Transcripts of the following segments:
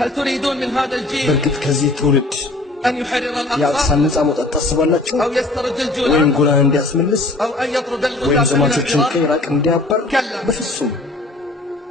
هل تريدون من هذا الجيل بركت كزي تولد أن يحرر يا الأقصى سنة عمود التصبالاتشو أو يسترد الجولان وين قولان اندي اسملس أو أن يطرد وين الغزاة من زمانتوچن العراق؟ كيراك اندي ابر كلا. بفصوم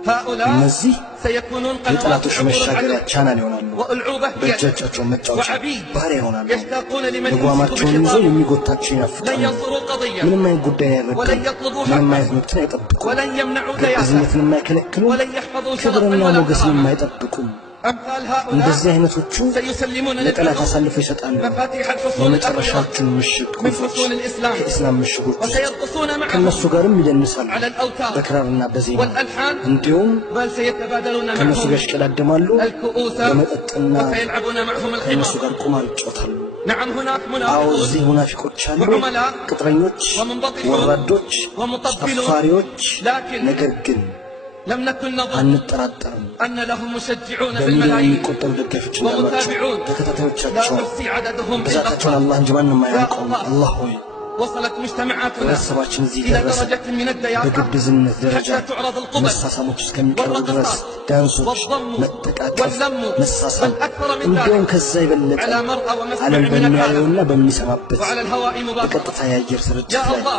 هؤلاء እነዚህ سيكونون قنوات የጠላቶች عبور መሻገሪያ العدو ቻናል ይሆናሉ وألعوبة هي በእጃቸው መጫወቻ وعبيد ባሪያ ይሆናሉ يشتاقون لمن يمسك ልጓማቸውን ይዘው بخطابه የሚጎታቸው لن ይናፍቃሉ ينصروا القضية ምንም አይነት ጉዳይ አይረዱ ولن يطلبوا ምንም حقا አይነት መብትን አይጠብቁም ولن يمنعوا كياسة ግዝነትን የማይከለክሉ ولن يحفظوا شرفا ክብርና ولا ሞገስን كرامة የማይጠብቁም أمثال هؤلاء እንደዚህ አይነቶቹ سيسلمون ለጠላት للعدو አሳልፈው ይሰጣሉ مفاتيح الفصول الأخيرة የመጨረሻዎቹን ምሽግ من ቁልፎች فصول الإسلام ከኢስላም ምሽጎች وسيرقصون معهم ከነሱ ጋርም ይደንሳሉ على الأوتار በክራርና በዜማ والألحان እንዲሁም بل سيتبادلون ከነሱ معهم ጋር ይሽቀዳደማሉ الكؤوس በመጠጥና وسيلعبون معهم ከነሱ القمار ጋር ቁማር ይጫወታሉ نعم هناك አዎ منافقون እዚህ ሙናፊቆች አሉ وعملاء ቅጥረኞች ومنبطحون ወራዶች ومطبلون ጨፋሪዎች لكن ነገር ግን لم نكن نظن አንጠራጠርም أن لهم مشجعون በሚሊዮን بالملايين የሚቆጠሩ ደጋፊዎች እንዳሏቸው ومتابعون لا ተከታታዮቻቸው نحصي عددهم إلا ብዛታቸውን الله አላህ እንጂ ማንም አያውቀውም الله. አላህ ሆይ وصلت مجتمعاتنا ህብረተሰባችን እዚህ إلى ደረሰ درجة من الدياثة በግብዝነት ደረጃ حتى تعرض القبل መሳሳሞች እስከሚቀርቡ ድረስ والرقصات ዳንሶች والضم መጠቃቀፍ واللم መሳሳም بل أكثر من እንዲሁም ذلك ከዛ የበለጠ على مرأى ومسمع ዓለም من العالم በሚያየውና በሚሰማበት وعلى الهواء مباشرة በቀጥታ የአየር ስርጭት يا ላይ الله